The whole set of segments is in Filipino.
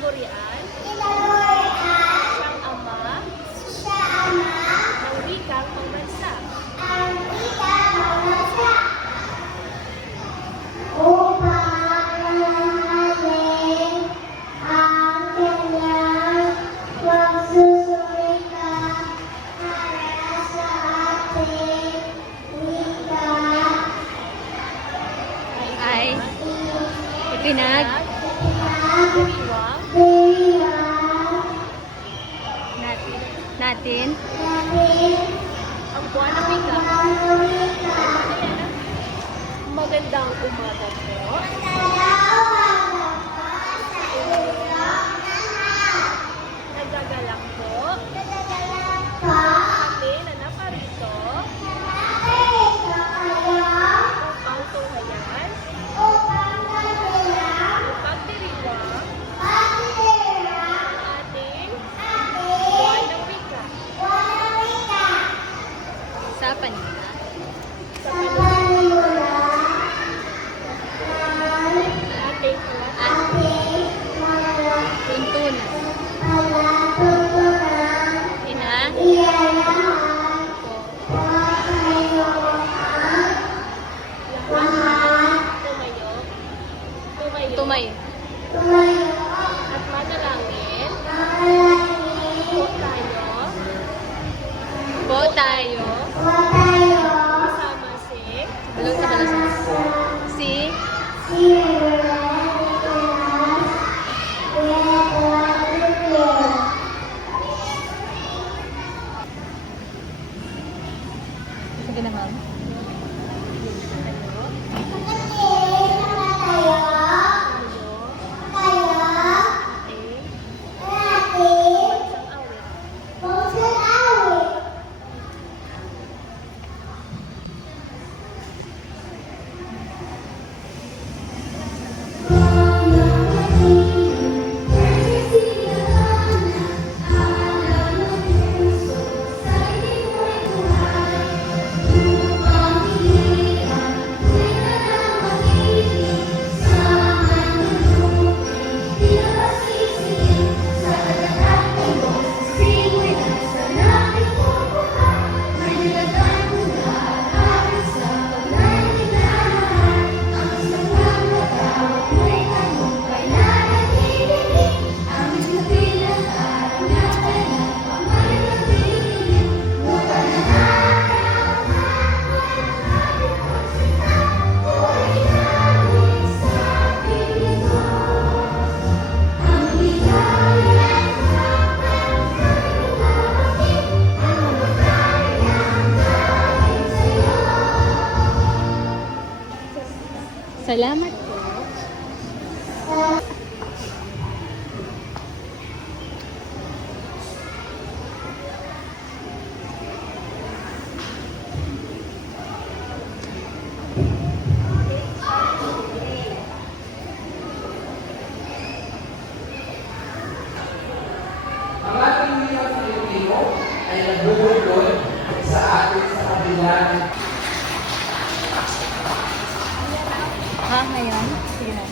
Tinagurian siyang ama ng wikang pambansa. Upang mahalin ang kanyang pagsusulika para sa ating wika Ay ipinag Diriwang natin ang buwan ng wika. Magandang umaga po. Nagagalang po kami na naparito upang tunghayan, upang diriwang ang ating buwan ng wika sa panita. sa panahon ating Tuntunan. Ina. tumayo, Tumayo. at manalangin po tayo kasama si Balot sa balasas. Si sige na, ma'am. Salamat po. Ang ating wikang Pilipino ay nagbubulol sa atin sa kabilang. Ha, ngayon? Sige na.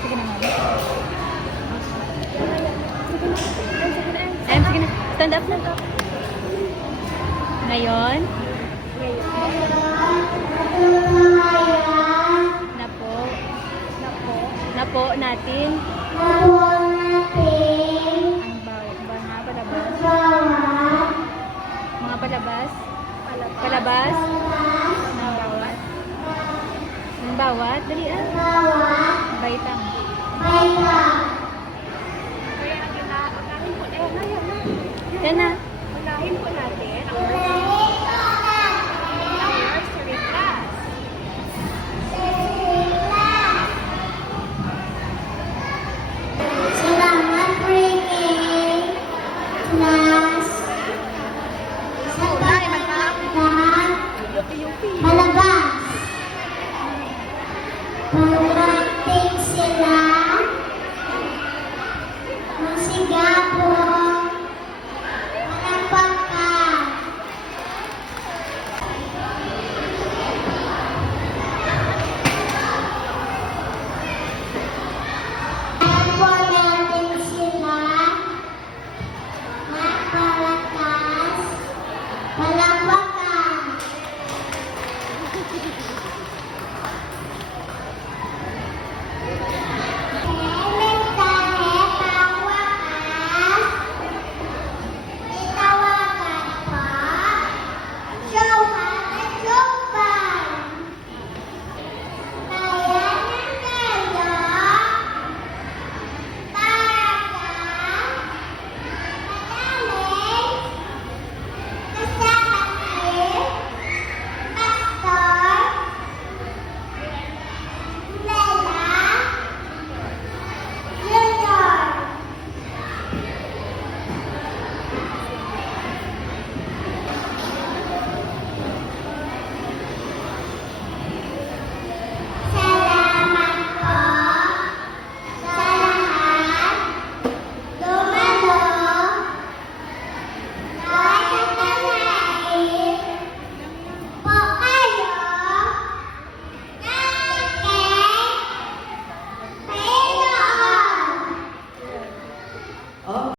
Sige na, ma'am. Ayun, sige na. Stand up na. Ngayon, na po natin ang mga palabas ng bawat dali baitang. Yan na.